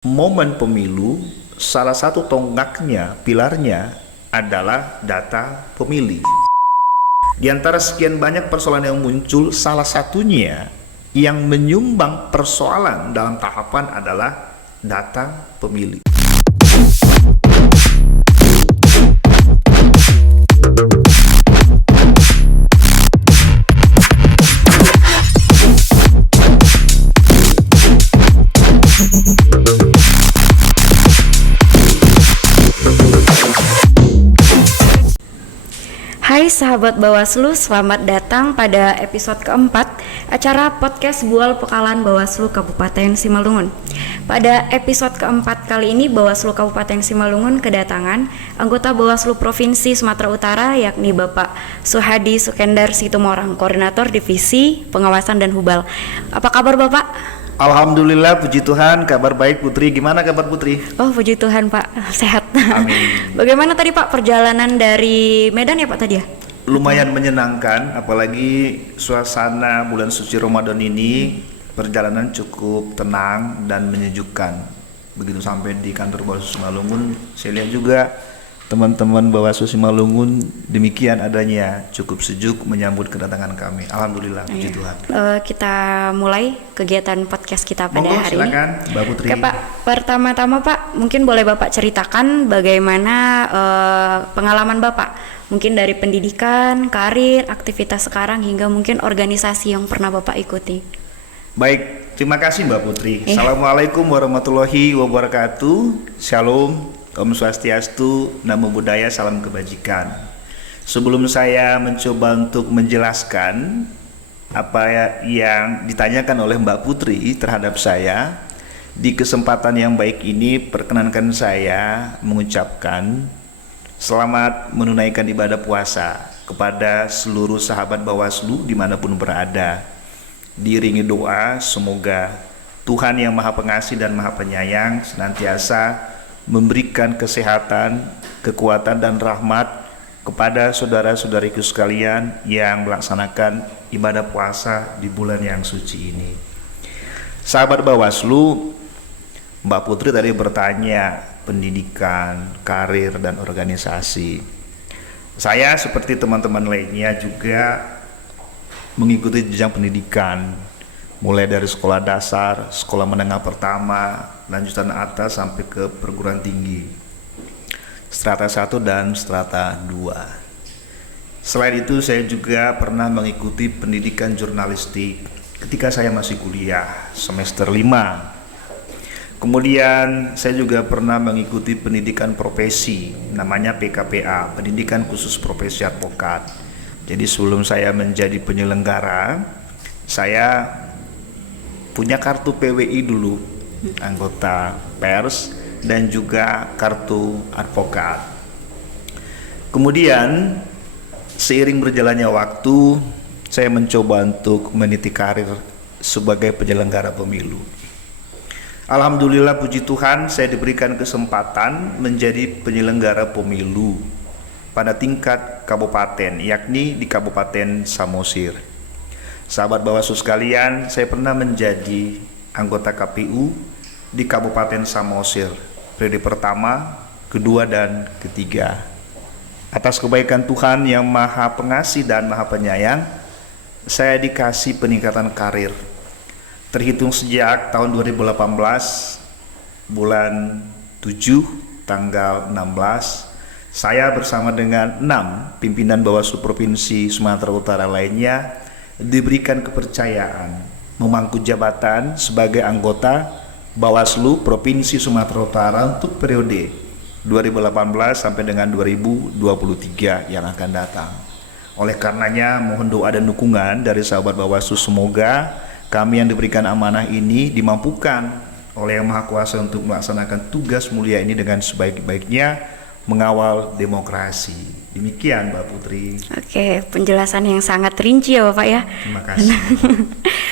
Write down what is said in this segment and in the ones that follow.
Momen pemilu, salah satu tonggaknya, pilarnya adalah data pemilih. Di antara sekian banyak persoalan yang muncul, salah satunya yang menyumbang persoalan dalam tahapan adalah data pemilih. Hai sahabat Bawaslu, selamat datang pada episode keempat acara podcast Bual Pekalan Bawaslu Kabupaten Simalungun. Pada episode keempat kali ini Bawaslu Kabupaten Simalungun kedatangan anggota Bawaslu Provinsi Sumatera Utara yakni Bapak Suhadi Sukendar Situmorang, Koordinator Divisi Pengawasan dan Hubal. Apa kabar Bapak? Alhamdulillah, puji Tuhan, kabar baik Putri. Gimana kabar Putri? Oh puji Tuhan Pak, sehat. Amin. Bagaimana tadi Pak perjalanan dari Medan ya Pak tadi ya? Lumayan menyenangkan, apalagi suasana bulan suci Ramadan ini perjalanan cukup tenang dan menyejukkan. Begitu sampai di kantor Bawaslu Simalungun, saya lihat juga teman-teman Bawaslu Simalungun demikian adanya, cukup sejuk menyambut kedatangan kami. Alhamdulillah, puji Tuhan. Kita mulai kegiatan podcast kita pada Monggo, hari silakan, ini. Mbak Putri. Oke Pak, pertama-tama Pak, mungkin boleh Bapak ceritakan bagaimana pengalaman Bapak, mungkin dari pendidikan, karir, aktivitas sekarang hingga mungkin organisasi yang pernah Bapak ikuti. Baik, terima kasih Mbak Putri. Assalamualaikum warahmatullahi wabarakatuh. Shalom. Om Swastiastu, Namo Buddhaya, salam kebajikan. Sebelum saya mencoba untuk menjelaskan apa yang ditanyakan oleh Mbak Putri terhadap saya, di kesempatan yang baik ini perkenankan saya mengucapkan selamat menunaikan ibadah puasa kepada seluruh sahabat Bawaslu dimanapun berada. Diiringi doa semoga Tuhan yang Maha Pengasih dan Maha Penyayang senantiasa memberikan kesehatan, kekuatan dan rahmat kepada saudara-saudariku sekalian yang melaksanakan ibadah puasa di bulan yang suci ini. Sahabat Bawaslu, Mbak Putri tadi bertanya pendidikan, karir dan organisasi. Saya seperti teman-teman lainnya juga mengikuti jenjang pendidikan, mulai dari sekolah dasar, sekolah menengah pertama, lanjutan atas sampai ke perguruan tinggi, strata 1 dan strata 2. Selain itu saya juga pernah mengikuti pendidikan jurnalistik ketika saya masih kuliah semester 5. Kemudian saya juga pernah mengikuti pendidikan profesi namanya PKPA, Pendidikan Khusus Profesi Advokat. Jadi sebelum saya menjadi penyelenggara, saya punya kartu PWI dulu, anggota pers dan juga kartu advokat. Kemudian seiring berjalannya waktu, saya mencoba untuk meniti karir sebagai penyelenggara pemilu. Alhamdulillah, puji Tuhan, saya diberikan kesempatan menjadi penyelenggara pemilu pada tingkat kabupaten, yakni di Kabupaten Samosir. Sahabat Bawaslu sekalian, saya pernah menjadi anggota KPU di Kabupaten Samosir periode pertama, kedua dan ketiga. Atas kebaikan Tuhan yang Maha Pengasih dan Maha Penyayang, saya dikasih peningkatan karir. Terhitung sejak tahun 2018 bulan 7 tanggal 16, saya bersama dengan 6 pimpinan Bawaslu Provinsi Sumatera Utara lainnya diberikan kepercayaan memangku jabatan sebagai anggota Bawaslu Provinsi Sumatera Utara untuk periode 2018 sampai dengan 2023 yang akan datang. Oleh karenanya mohon doa dan dukungan dari sahabat Bawaslu, semoga kami yang diberikan amanah ini dimampukan oleh Yang Maha Kuasa untuk melaksanakan tugas mulia ini dengan sebaik-baiknya mengawal demokrasi. Demikian Mbak Putri. Oke, penjelasan yang sangat rinci ya Bapak ya. Terima kasih.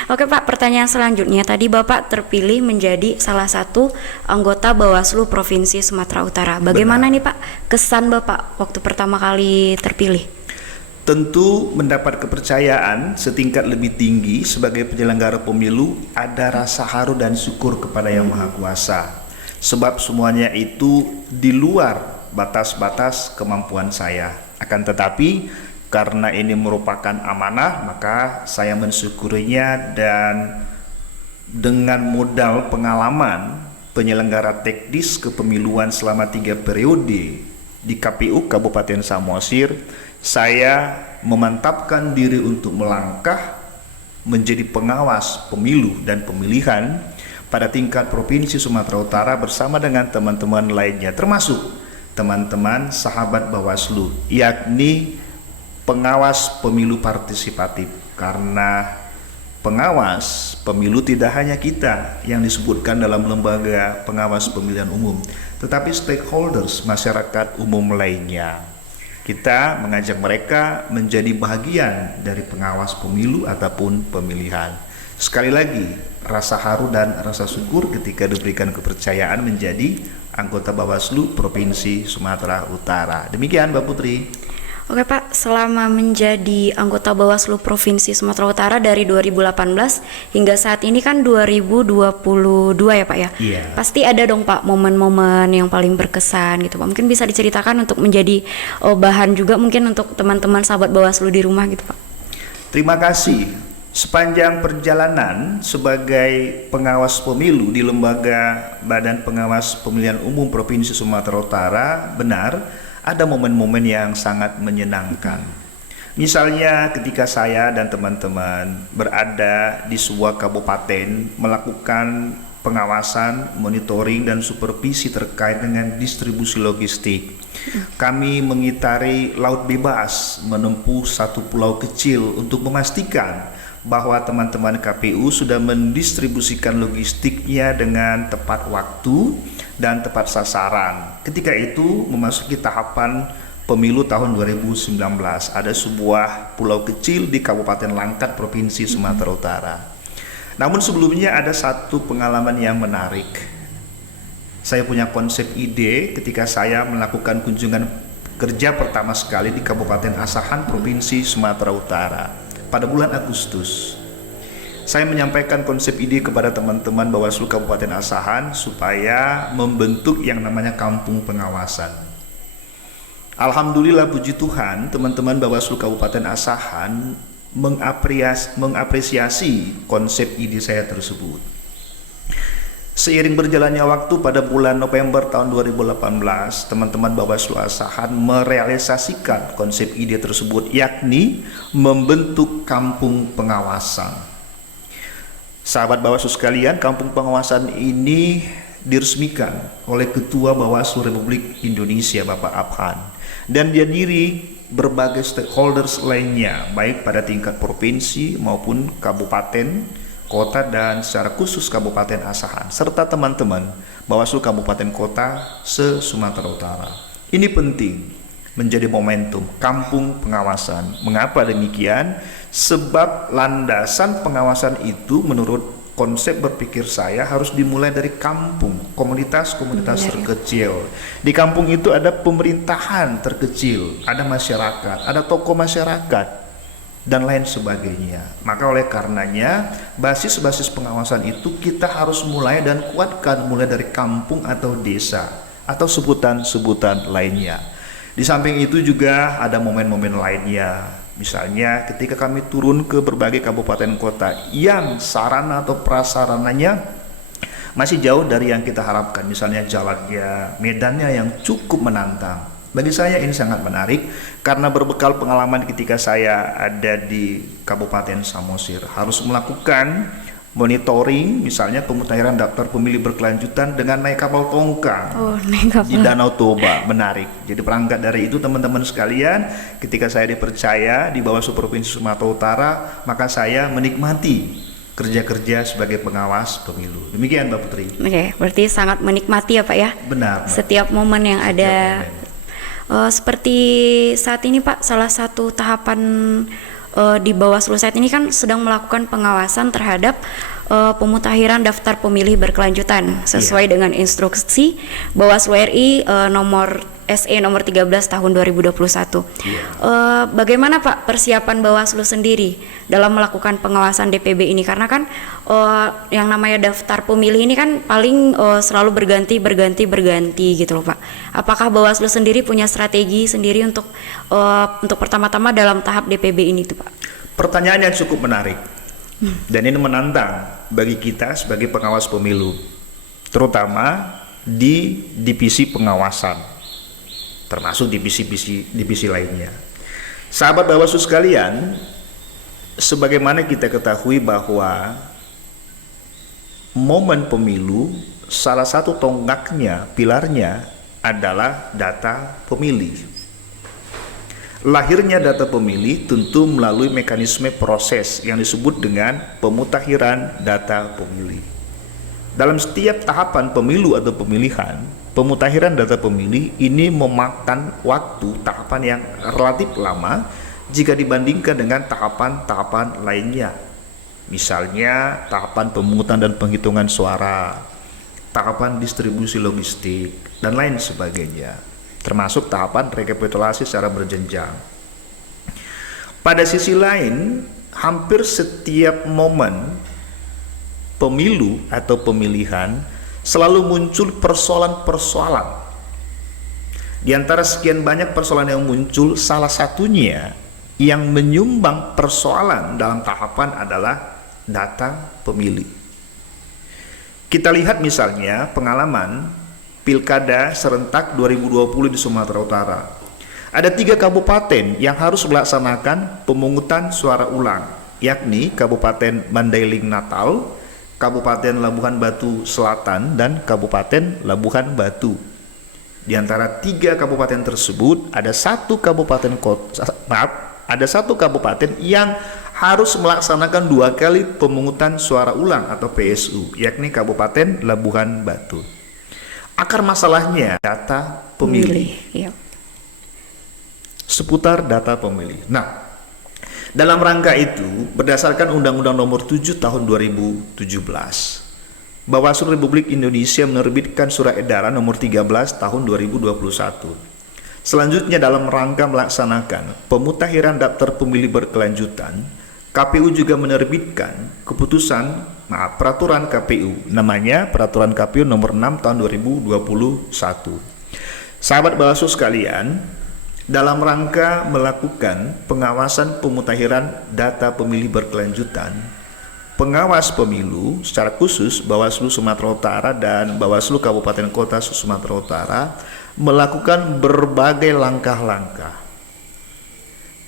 Oke Pak, pertanyaan selanjutnya, tadi Bapak terpilih menjadi salah satu anggota Bawaslu Provinsi Sumatera Utara. Bagaimana nih Pak kesan Bapak waktu pertama kali terpilih? Tentu mendapat kepercayaan setingkat lebih tinggi sebagai penyelenggara pemilu, ada rasa haru dan syukur kepada Yang Maha Kuasa. sebab semuanya itu di luar batas-batas kemampuan saya. Akan tetapi karena ini merupakan amanah, maka saya mensyukurinya, dan dengan modal pengalaman penyelenggara teknis kepemiluan selama 3 periode di KPU Kabupaten Samosir, saya memantapkan diri untuk melangkah menjadi pengawas pemilu dan pemilihan pada tingkat Provinsi Sumatera Utara bersama dengan teman-teman lainnya, termasuk teman-teman sahabat Bawaslu, yakni pengawas pemilu partisipatif. Karena pengawas pemilu tidak hanya kita yang disebutkan dalam lembaga pengawas pemilihan umum, tetapi stakeholders masyarakat umum lainnya. Kita mengajak mereka menjadi bagian dari pengawas pemilu ataupun pemilihan. Sekali lagi, rasa haru dan rasa syukur ketika diberikan kepercayaan menjadi anggota Bawaslu Provinsi Sumatera Utara. Demikian Mbak Putri. Oke Pak, selama menjadi anggota Bawaslu Provinsi Sumatera Utara dari 2018 hingga saat ini kan 2022 ya Pak ya? Iya. Pasti ada dong Pak momen-momen yang paling berkesan gitu Pak. Mungkin bisa diceritakan untuk menjadi bahan juga mungkin untuk teman-teman sahabat Bawaslu di rumah gitu Pak. Terima kasih. Sepanjang perjalanan sebagai pengawas pemilu di Lembaga Badan Pengawas Pemilihan Umum Provinsi Sumatera Utara, benar ada momen-momen yang sangat menyenangkan. Misalnya ketika saya dan teman-teman berada di sebuah kabupaten melakukan pengawasan, monitoring, dan supervisi terkait dengan distribusi logistik. Kami mengitari laut bebas, menempuh satu pulau kecil untuk memastikan bahwa teman-teman KPU sudah mendistribusikan logistiknya dengan tepat waktu dan tepat sasaran. Ketika itu memasuki tahapan pemilu tahun 2019. Ada sebuah pulau kecil di Kabupaten Langkat, Provinsi Sumatera Utara. Namun sebelumnya ada satu pengalaman yang menarik. Saya punya konsep ide ketika saya melakukan kunjungan kerja pertama sekali di Kabupaten Asahan, Provinsi Sumatera Utara pada bulan Agustus. Saya menyampaikan konsep ide kepada teman-teman Bawaslu Kabupaten Asahan supaya membentuk yang namanya kampung pengawasan. Alhamdulillah, puji Tuhan, teman-teman Bawaslu Kabupaten Asahan mengapresiasi konsep ide saya tersebut. Seiring berjalannya waktu, pada bulan November tahun 2018, teman-teman Bawaslu Asahan merealisasikan konsep ide tersebut, yakni membentuk kampung pengawasan. Sahabat Bawaslu sekalian, kampung pengawasan ini diresmikan oleh Ketua Bawaslu Republik Indonesia Bapak Abhan, dan dihadiri berbagai stakeholders lainnya, baik pada tingkat provinsi maupun kabupaten, kota, dan secara khusus Kabupaten Asahan, serta teman-teman Bawaslu Kabupaten Kota se-Sumatera Utara. Ini penting menjadi momentum kampung pengawasan. Mengapa demikian? Sebab landasan pengawasan itu menurut konsep berpikir saya harus dimulai dari kampung, komunitas-komunitas terkecil. Di kampung itu ada pemerintahan terkecil, ada masyarakat, ada tokoh masyarakat, dan lain sebagainya. Maka oleh karenanya basis-basis pengawasan itu kita harus mulai dan kuatkan mulai dari kampung atau desa atau sebutan-sebutan lainnya. Di samping itu juga ada momen-momen lainnya. Misalnya ketika kami turun ke berbagai kabupaten kota yang sarana atau prasarananya masih jauh dari yang kita harapkan, misalnya jalannya, medannya yang cukup menantang. Bagi saya ini sangat menarik karena berbekal pengalaman ketika saya ada di Kabupaten Samosir, harus melakukan monitoring, misalnya pemutahiran daftar pemilih berkelanjutan dengan naik kapal tongkang di Danau Toba. Menarik. Jadi berangkat dari itu teman-teman sekalian, ketika saya dipercaya di Bawaslu Provinsi Sumatera Utara, maka saya menikmati kerja-kerja sebagai pengawas pemilu. Demikian Mbak Putri. Oke, berarti sangat menikmati ya Pak ya. Benar. Setiap momen yang ada. Seperti saat ini Pak, salah satu tahapan di Bawaslu saat ini kan sedang melakukan pengawasan terhadap pemutakhiran daftar pemilih berkelanjutan sesuai dengan instruksi Bawaslu RI nomor SE nomor 13 tahun 2021. Bagaimana Pak persiapan Bawaslu sendiri dalam melakukan pengawasan DPB ini? Karena kan yang namanya daftar pemilih ini kan paling selalu berganti gitu loh Pak. Apakah Bawaslu sendiri punya strategi sendiri untuk pertama-tama dalam tahap DPB ini tuh Pak? Pertanyaan yang cukup menarik dan ini menantang bagi kita sebagai pengawas pemilu, terutama di divisi pengawasan, termasuk divisi lainnya. Sahabat Bawaslu sekalian, sebagaimana kita ketahui bahwa momen pemilu salah satu tonggaknya, pilarnya adalah data pemilih. Lahirnya data pemilih tentu melalui mekanisme proses yang disebut dengan pemutakhiran data pemilih. Dalam setiap tahapan pemilu atau pemilihan, pemutakhiran data pemilih ini memakan waktu tahapan yang relatif lama jika dibandingkan dengan tahapan-tahapan lainnya. Misalnya tahapan pemungutan dan penghitungan suara, tahapan distribusi logistik, dan lain sebagainya, termasuk tahapan rekapitulasi secara berjenjang. Pada sisi lain, hampir setiap momen pemilu atau pemilihan selalu muncul persoalan-persoalan. Di antara sekian banyak persoalan yang muncul, salah satunya yang menyumbang persoalan dalam tahapan adalah data pemilih. Kita lihat misalnya pengalaman Pilkada serentak 2020 di Sumatera Utara. Ada 3 kabupaten yang harus melaksanakan pemungutan suara ulang, yakni Kabupaten Mandailing Natal, Kabupaten Labuhan Batu Selatan, dan Kabupaten Labuhan Batu. Di antara 3 kabupaten tersebut ada satu kabupaten yang harus melaksanakan 2 kali pemungutan suara ulang atau PSU, yakni Kabupaten Labuhan Batu. Akar masalahnya data pemilih. Seputar data pemilih. Nah, dalam rangka itu, berdasarkan Undang-Undang Nomor 7 Tahun 2017, Bawaslu Republik Indonesia menerbitkan Surat Edaran Nomor 13 Tahun 2021. Selanjutnya, dalam rangka melaksanakan pemutakhiran daftar pemilih berkelanjutan, KPU juga menerbitkan peraturan KPU, namanya Peraturan KPU Nomor 6 Tahun 2021. Sahabat Bawaslu sekalian, dalam rangka melakukan pengawasan pemutakhiran data pemilih berkelanjutan, pengawas pemilu secara khusus Bawaslu Sumatera Utara dan Bawaslu Kabupaten Kota Sumatera Utara melakukan berbagai langkah-langkah.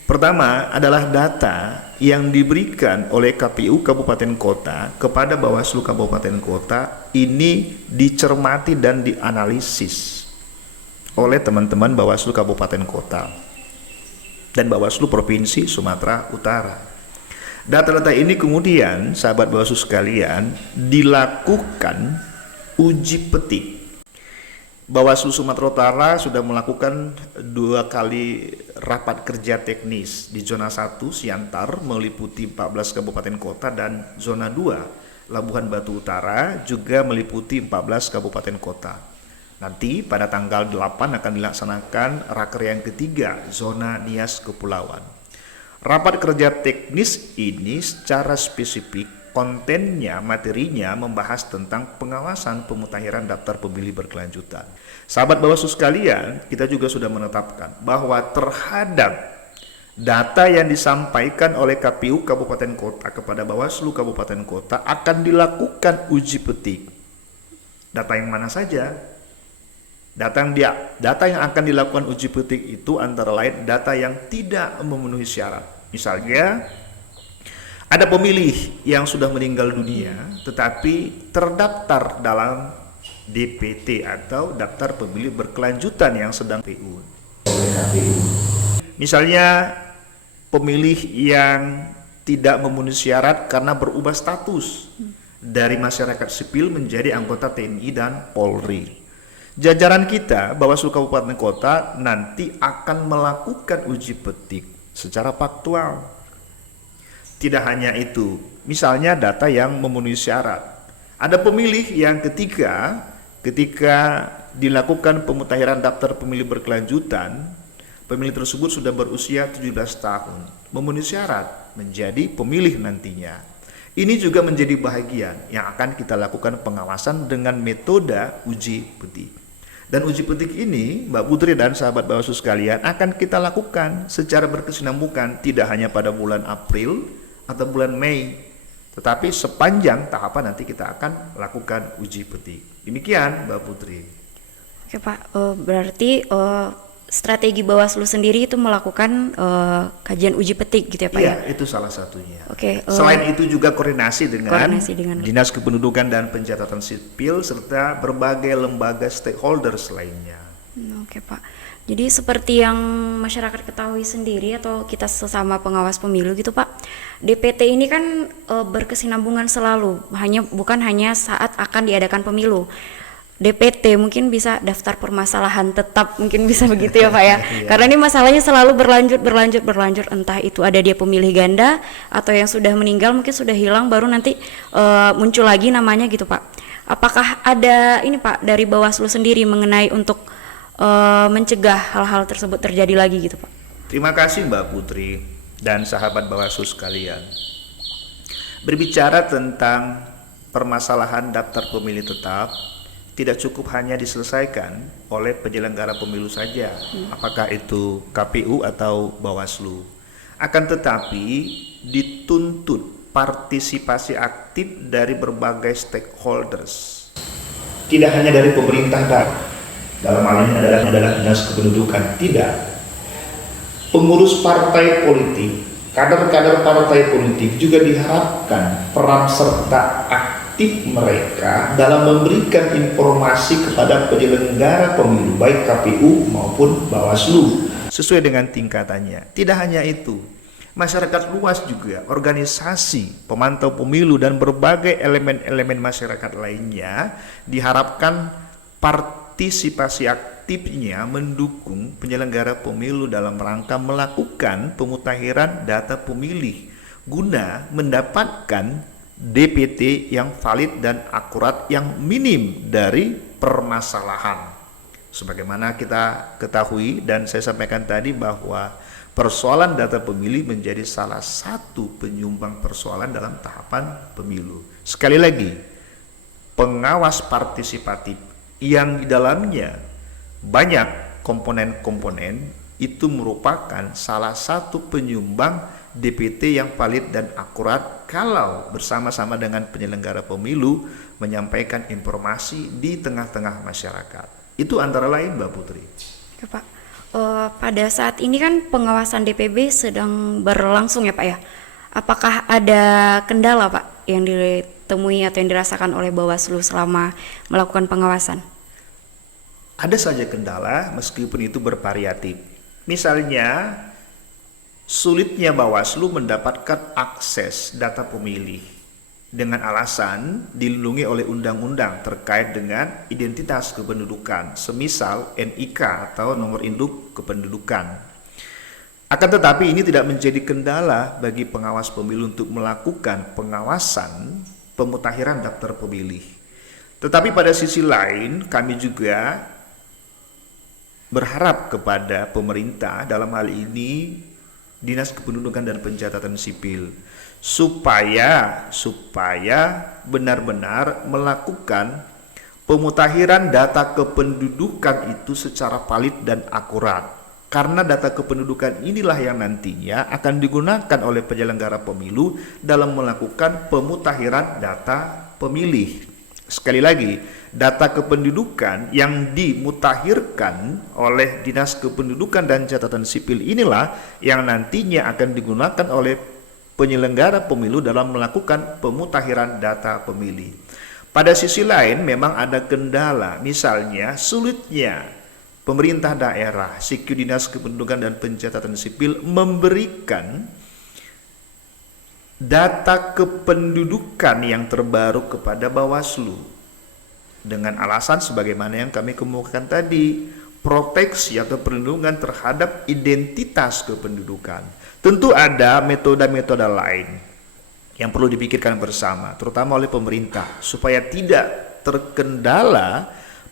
Pertama adalah data yang diberikan oleh KPU Kabupaten Kota kepada Bawaslu Kabupaten Kota ini dicermati dan dianalisis oleh teman-teman Bawaslu Kabupaten Kota dan Bawaslu Provinsi Sumatera Utara. Data-data ini kemudian, sahabat Bawaslu sekalian, dilakukan uji petik. Bawaslu Sumatera Utara sudah melakukan 2 kali rapat kerja teknis di zona 1 Siantar meliputi 14 kabupaten kota, dan zona 2 Labuhan Batu Utara juga meliputi 14 kabupaten kota. Nanti pada tanggal 8 akan dilaksanakan raker yang ketiga, zona Nias Kepulauan. Rapat kerja teknis ini secara spesifik kontennya, materinya membahas tentang pengawasan pemutakhiran daftar pemilih berkelanjutan. Sahabat Bawaslu sekalian, kita juga sudah menetapkan bahwa terhadap data yang disampaikan oleh KPU Kabupaten Kota kepada Bawaslu Kabupaten Kota akan dilakukan uji petik. Data yang mana saja? Data yang akan dilakukan uji petik itu antara lain data yang tidak memenuhi syarat. Misalnya, ada pemilih yang sudah meninggal dunia tetapi terdaftar dalam DPT atau daftar pemilih berkelanjutan yang sedang PU. Misalnya, pemilih yang tidak memenuhi syarat karena berubah status dari masyarakat sipil menjadi anggota TNI dan Polri. Jajaran kita, Bawaslu Kabupaten Kota, nanti akan melakukan uji petik secara faktual. Tidak hanya itu, misalnya data yang memenuhi syarat. Ada pemilih yang ketika ketika dilakukan pemutakhiran daftar pemilih berkelanjutan, pemilih tersebut sudah berusia 17 tahun, memenuhi syarat menjadi pemilih nantinya. Ini juga menjadi bahagian yang akan kita lakukan pengawasan dengan metode uji petik. Dan uji petik ini, Mbak Putri dan sahabat Bawaslu sekalian, akan kita lakukan secara berkesinambungan, tidak hanya pada bulan April atau bulan Mei, tetapi sepanjang tahapan nanti kita akan lakukan uji petik. Demikian Mbak Putri. Oke Pak, berarti strategi Bawaslu sendiri itu melakukan kajian uji petik gitu ya Pak ya? Iya, itu salah satunya. Oke. Selain itu juga koordinasi dengan dengan Dinas Kependudukan dan Pencatatan Sipil serta berbagai lembaga stakeholders lainnya. Oke Pak. Jadi seperti yang masyarakat ketahui sendiri atau kita sesama pengawas pemilu gitu Pak, DPT ini kan berkesinambungan selalu, bukan hanya saat akan diadakan pemilu. DPT mungkin bisa daftar permasalahan tetap, mungkin bisa begitu ya Pak ya. Karena ini masalahnya selalu berlanjut, entah itu ada dia pemilih ganda atau yang sudah meninggal mungkin sudah hilang baru nanti muncul lagi namanya gitu Pak. Apakah ada ini Pak dari Bawaslu sendiri mengenai untuk mencegah hal-hal tersebut terjadi lagi gitu Pak? Terima kasih Mbak Putri dan sahabat Bawaslu sekalian. Berbicara tentang permasalahan daftar pemilih tetap, tidak cukup hanya diselesaikan oleh penyelenggara pemilu saja, apakah itu KPU atau Bawaslu. Akan tetapi dituntut partisipasi aktif dari berbagai stakeholders. Tidak hanya dari pemerintah dalam hal ini adalah Dinas Kependudukan, tidak. Pengurus partai politik, kader-kader partai politik juga diharapkan peran serta aktif mereka dalam memberikan informasi kepada penyelenggara pemilu baik KPU maupun Bawaslu sesuai dengan tingkatannya. Tidak hanya itu, masyarakat luas juga, organisasi pemantau pemilu dan berbagai elemen-elemen masyarakat lainnya diharapkan partisipasi aktifnya mendukung penyelenggara pemilu dalam rangka melakukan pemutakhiran data pemilih guna mendapatkan DPT yang valid dan akurat yang minim dari permasalahan. Sebagaimana kita ketahui dan saya sampaikan tadi bahwa persoalan data pemilih menjadi salah satu penyumbang persoalan dalam tahapan pemilu. Sekali lagi, pengawas partisipatif yang di dalamnya banyak komponen-komponen itu merupakan salah satu penyumbang DPT yang valid dan akurat kalau bersama-sama dengan penyelenggara pemilu menyampaikan informasi di tengah-tengah masyarakat. Itu antara lain Mbak Putri. Ya Pak, pada saat ini kan pengawasan DPB sedang berlangsung ya Pak ya. Apakah ada kendala Pak yang ditemui atau yang dirasakan oleh Bawaslu selama melakukan pengawasan? Ada saja kendala meskipun itu bervariatif. Misalnya sulitnya Bawaslu mendapatkan akses data pemilih dengan alasan dilindungi oleh undang-undang terkait dengan identitas kependudukan, semisal NIK atau nomor induk kependudukan. Akan tetapi ini tidak menjadi kendala bagi pengawas pemilu untuk melakukan pengawasan pemutakhiran daftar pemilih. Tetapi pada sisi lain kami juga berharap kepada pemerintah, dalam hal ini Dinas Kependudukan dan Pencatatan Sipil, supaya benar-benar melakukan pemutakhiran data kependudukan itu secara valid dan akurat. Karena data kependudukan inilah yang nantinya akan digunakan oleh penyelenggara pemilu dalam melakukan pemutakhiran data pemilih. Sekali lagi, data kependudukan yang dimutakhirkan oleh Dinas Kependudukan dan Catatan Sipil inilah yang nantinya akan digunakan oleh penyelenggara pemilu dalam melakukan pemutakhiran data pemilih. Pada sisi lain memang ada kendala, misalnya sulitnya pemerintah daerah, SIKU Dinas Kependudukan dan Pencatatan Sipil memberikan data kependudukan yang terbaru kepada Bawaslu dengan alasan sebagaimana yang kami kemukakan tadi, proteksi atau perlindungan terhadap identitas kependudukan. Tentu ada metode-metode lain yang perlu dipikirkan bersama, terutama oleh pemerintah, supaya tidak terkendala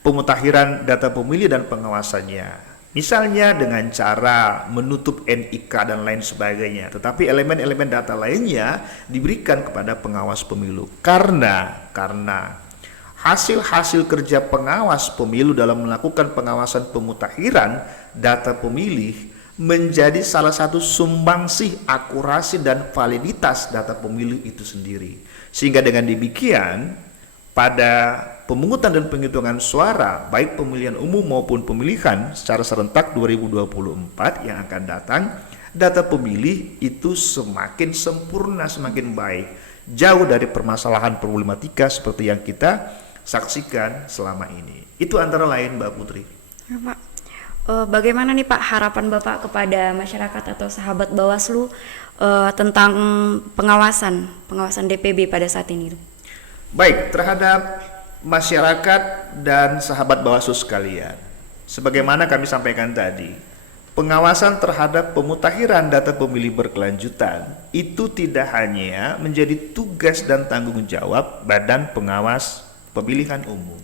pemutakhiran data pemilih dan pengawasannya. Misalnya dengan cara menutup NIK dan lain sebagainya. Tetapi elemen-elemen data lainnya diberikan kepada pengawas pemilu. Karena hasil-hasil kerja pengawas pemilu dalam melakukan pengawasan pemutakhiran data pemilih menjadi salah satu sumbangsih akurasi dan validitas data pemilih itu sendiri. Sehingga dengan demikian, pada pemungutan dan penghitungan suara baik pemilihan umum maupun pemilihan secara serentak 2024 yang akan datang, data pemilih itu semakin sempurna, semakin baik, jauh dari permasalahan problematika seperti yang kita saksikan selama ini. Itu antara lain, Mbak Putri. Ya, Pak. Bagaimana nih Pak harapan Bapak kepada masyarakat atau sahabat Bawaslu tentang pengawasan DPB pada saat ini? Baik, terhadap masyarakat dan sahabat Bawaslu sekalian, sebagaimana kami sampaikan tadi, pengawasan terhadap pemutakhiran data pemilih berkelanjutan itu tidak hanya menjadi tugas dan tanggung jawab Badan Pengawas Pemilihan Umum.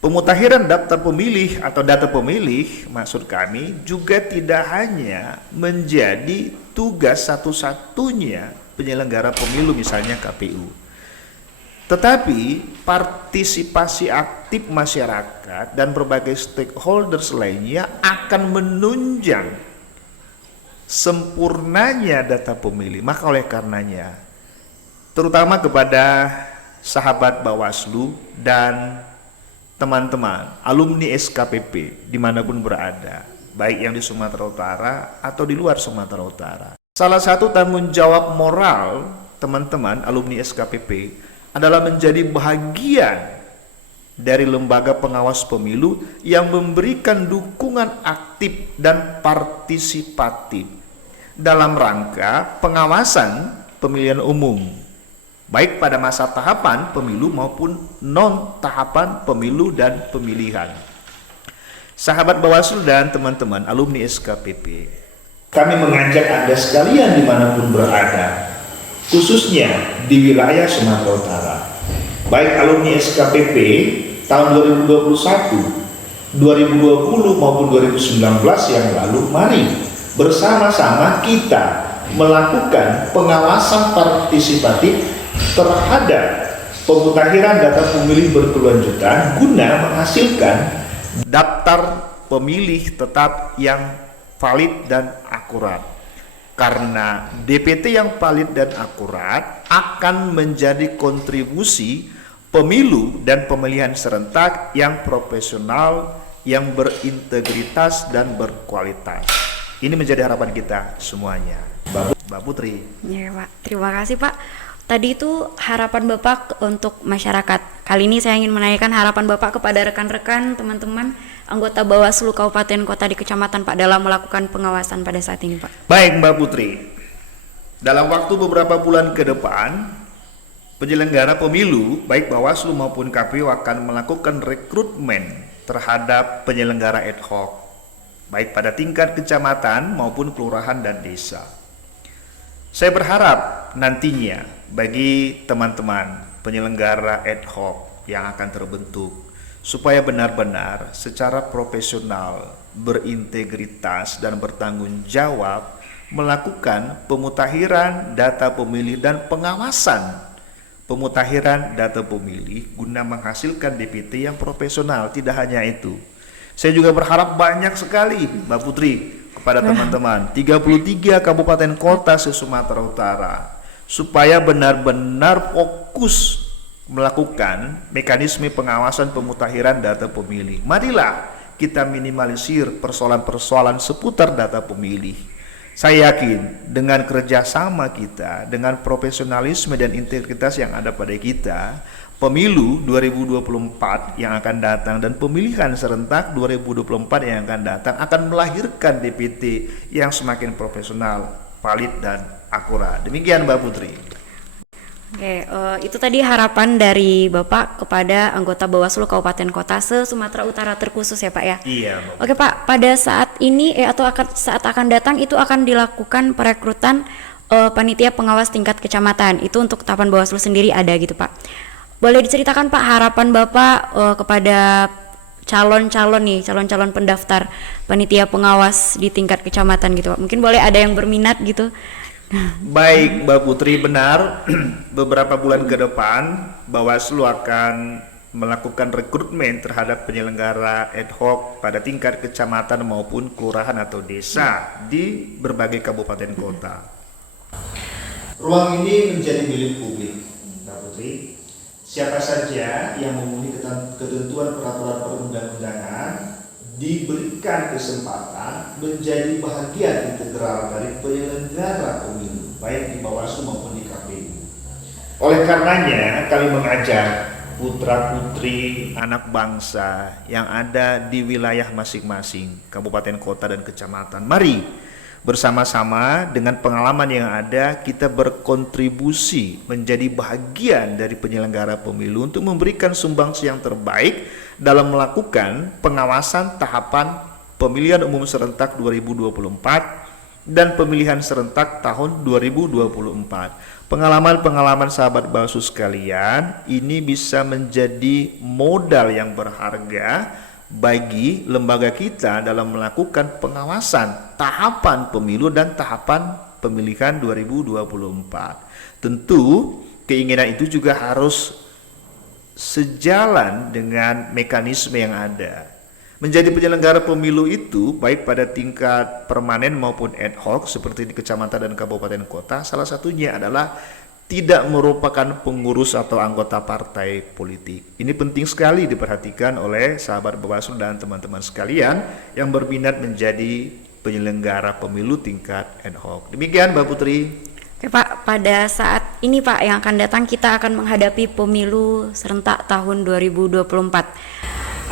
Pemutakhiran daftar pemilih atau data pemilih, maksud kami, juga tidak hanya menjadi tugas satu-satunya penyelenggara pemilu misalnya KPU. Tetapi partisipasi aktif masyarakat dan berbagai stakeholders lainnya akan menunjang sempurnanya data pemilih. Maka oleh karenanya, terutama kepada sahabat Bawaslu dan teman-teman alumni SKPP dimanapun berada, baik yang di Sumatera Utara atau di luar Sumatera Utara, salah satu tanggung jawab moral teman-teman alumni SKPP adalah menjadi bagian dari lembaga pengawas pemilu yang memberikan dukungan aktif dan partisipatif dalam rangka pengawasan pemilihan umum, baik pada masa tahapan pemilu maupun non-tahapan pemilu dan pemilihan. Sahabat Bawaslu dan teman-teman alumni SKPP, kami mengajak Anda sekalian dimanapun berada, khususnya di wilayah Sumatera Utara, baik alumni SKPP tahun 2021, 2020 maupun 2019 yang lalu, mari bersama-sama kita melakukan pengawasan partisipatif terhadap pemutakhiran data pemilih berkelanjutan guna menghasilkan daftar pemilih tetap yang valid dan akurat. Karena DPT yang valid dan akurat akan menjadi kontribusi pemilu dan pemilihan serentak yang profesional, yang berintegritas dan berkualitas. Ini menjadi harapan kita semuanya. Mbak Putri. Ya Pak, terima kasih Pak. Tadi itu harapan Bapak untuk masyarakat. Kali ini saya ingin menanyakan harapan Bapak kepada rekan-rekan, teman-teman anggota Bawaslu Kabupaten Kota di Kecamatan Pak dalam melakukan pengawasan pada saat ini Pak. Baik Mbak Putri, dalam waktu beberapa bulan ke depan, penyelenggara pemilu baik Bawaslu maupun KPU akan melakukan rekrutmen terhadap penyelenggara ad hoc, baik pada tingkat kecamatan maupun kelurahan dan desa. Saya berharap nantinya bagi teman-teman penyelenggara ad hoc yang akan terbentuk, supaya benar-benar secara profesional, berintegritas dan bertanggung jawab melakukan pemutakhiran data pemilih dan pengawasan pemutakhiran data pemilih guna menghasilkan DPT yang profesional. Tidak hanya itu, saya juga berharap banyak sekali Mbak Putri kepada teman-teman 33 kabupaten kota se-Sumatera Utara supaya benar-benar fokus melakukan mekanisme pengawasan pemutakhiran data pemilih. Marilah kita minimalisir persoalan-persoalan seputar data pemilih. Saya yakin dengan kerjasama kita, dengan profesionalisme dan integritas yang ada pada kita, pemilu 2024 yang akan datang dan pemilihan serentak 2024 yang akan datang akan melahirkan DPT yang semakin profesional, valid dan akurat. Demikian Mbak Putri. Oke, itu tadi harapan dari Bapak kepada anggota Bawaslu Kabupaten Kota se-Sumatera Utara terkhusus ya Pak ya? Iya Mbak. Oke Pak, pada saat ini saat akan datang itu akan dilakukan perekrutan panitia pengawas tingkat kecamatan. Itu untuk tahapan Bawaslu sendiri ada gitu Pak. Boleh diceritakan Pak harapan Bapak kepada calon-calon pendaftar panitia pengawas di tingkat kecamatan gitu Pak. Mungkin boleh ada yang berminat gitu. Baik Mbak Putri, benar. Beberapa bulan ke depan Bawaslu akan melakukan rekrutmen terhadap penyelenggara ad hoc pada tingkat kecamatan maupun kelurahan atau desa di berbagai kabupaten kota. Ruang ini menjadi milik publik, Mbak Putri. Siapa saja yang memenuhi ketentuan peraturan perundang-undangan diberikan kesempatan menjadi bahagian integral dari penyelenggara pemilu, baik di Bawaslu maupun di KPU. Oleh karenanya, kami mengajak putra-putri anak bangsa yang ada di wilayah masing-masing, kabupaten, kota, dan kecamatan. Mari bersama-sama dengan pengalaman yang ada kita berkontribusi menjadi bagian dari penyelenggara pemilu untuk memberikan sumbangsi yang terbaik dalam melakukan pengawasan tahapan pemilihan umum serentak 2024 dan pemilihan serentak tahun 2024. Pengalaman-pengalaman sahabat Bawaslu sekalian ini bisa menjadi modal yang berharga bagi lembaga kita dalam melakukan pengawasan tahapan pemilu dan tahapan pemilihan 2024. Tentu keinginan itu juga harus sejalan dengan mekanisme yang ada. Menjadi penyelenggara pemilu itu baik pada tingkat permanen maupun ad hoc seperti di kecamatan dan kabupaten kota, salah satunya adalah tidak merupakan pengurus atau anggota partai politik. Ini penting sekali diperhatikan oleh sahabat Bawaslu dan teman-teman sekalian yang berminat menjadi penyelenggara pemilu tingkat ad hoc. Demikian Mbak Putri. Oke Pak, pada saat ini Pak yang akan datang kita akan menghadapi pemilu serentak tahun 2024.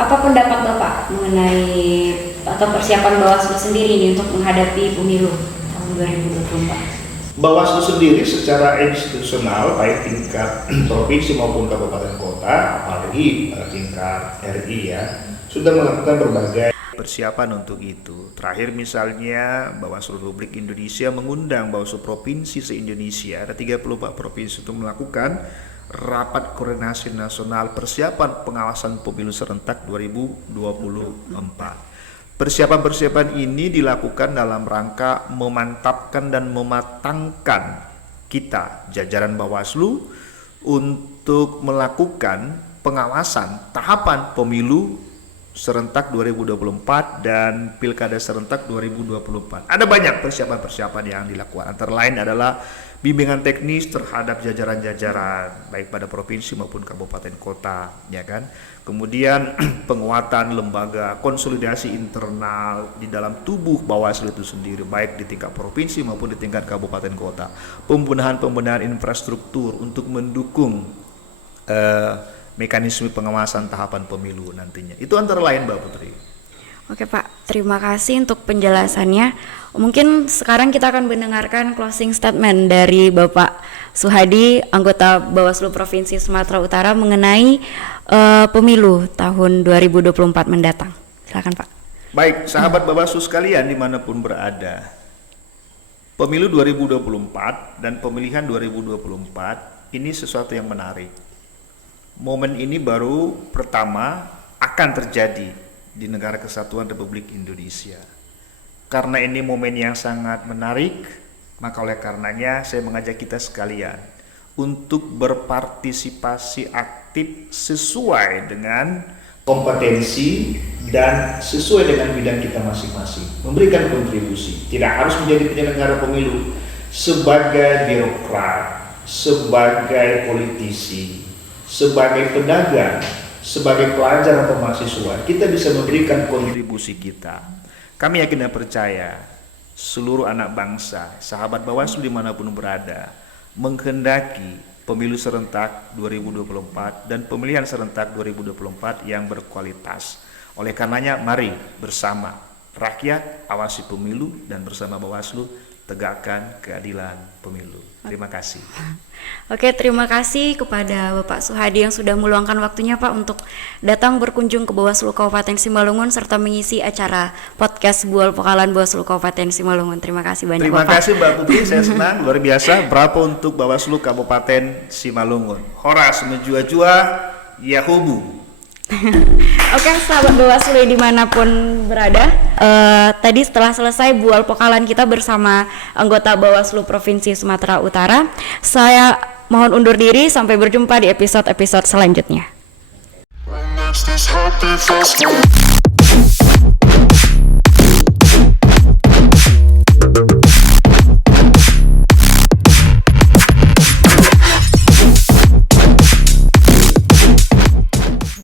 Apa pendapat Bapak mengenai atau persiapan Bawaslu sendiri ini untuk menghadapi pemilu tahun 2024? Bawaslu sendiri secara institusional baik tingkat provinsi maupun kabupaten kota, apalagi tingkat RI ya, sudah melakukan berbagai persiapan untuk itu. Terakhir misalnya Bawaslu Republik Indonesia mengundang Bawaslu provinsi se-Indonesia, ada 34 provinsi untuk melakukan rapat koordinasi nasional persiapan pengawasan pemilu serentak 2024. Persiapan-persiapan ini dilakukan dalam rangka memantapkan dan mematangkan kita, jajaran Bawaslu, untuk melakukan pengawasan tahapan pemilu serentak 2024 dan pilkada serentak 2024. Ada banyak persiapan-persiapan yang dilakukan, antara lain adalah bimbingan teknis terhadap jajaran-jajaran baik pada provinsi maupun kabupaten kota, ya kan. Kemudian penguatan lembaga konsolidasi internal di dalam tubuh Bawaslu itu sendiri baik di tingkat provinsi maupun di tingkat kabupaten kota. Pembenahan infrastruktur untuk mendukung mekanisme pengawasan tahapan pemilu nantinya. Itu antara lain Mbak Putri. Oke Pak, terima kasih untuk penjelasannya. Mungkin sekarang kita akan mendengarkan closing statement dari Bapak Suhadi, anggota Bawaslu Provinsi Sumatera Utara mengenai pemilu tahun 2024 mendatang. Silakan Pak. Baik, sahabat Bawaslu sekalian dimanapun berada, pemilu 2024 dan pemilihan 2024 ini sesuatu yang menarik. Momen ini baru pertama akan terjadi di negara kesatuan Republik Indonesia. Karena ini momen yang sangat menarik, maka oleh karenanya saya mengajak kita sekalian untuk berpartisipasi aktif sesuai dengan kompetensi dan sesuai dengan bidang kita masing-masing, memberikan kontribusi. Tidak harus menjadi penyelenggara pemilu, sebagai birokrat, sebagai politisi, sebagai pedagang, sebagai pelajar atau mahasiswa, kita bisa memberikan kontribusi kita. Kami yakin dan percaya seluruh anak bangsa, sahabat Bawaslu dimanapun berada, menghendaki pemilu serentak 2024 dan pemilihan serentak 2024 yang berkualitas. Oleh karenanya mari bersama rakyat awasi pemilu dan bersama Bawaslu tegakkan keadilan pemilu. Terima kasih. Oke, terima kasih kepada Bapak Suhadi yang sudah meluangkan waktunya Pak untuk datang berkunjung ke Bawaslu Kabupaten Simalungun serta mengisi acara podcast Bual Pekalan Bawaslu Kabupaten Simalungun. Terima kasih banyak Terima Bapak. kasih Mbak Putri, saya senang, luar biasa. Berapa untuk Bawaslu Kabupaten Simalungun? Horas menjua-jua, Yahubu. Oke, sahabat Bawaslu dimanapun berada, tadi setelah selesai bual pokalan kita bersama anggota Bawaslu Provinsi Sumatera Utara, saya mohon undur diri sampai berjumpa di episode-episode selanjutnya.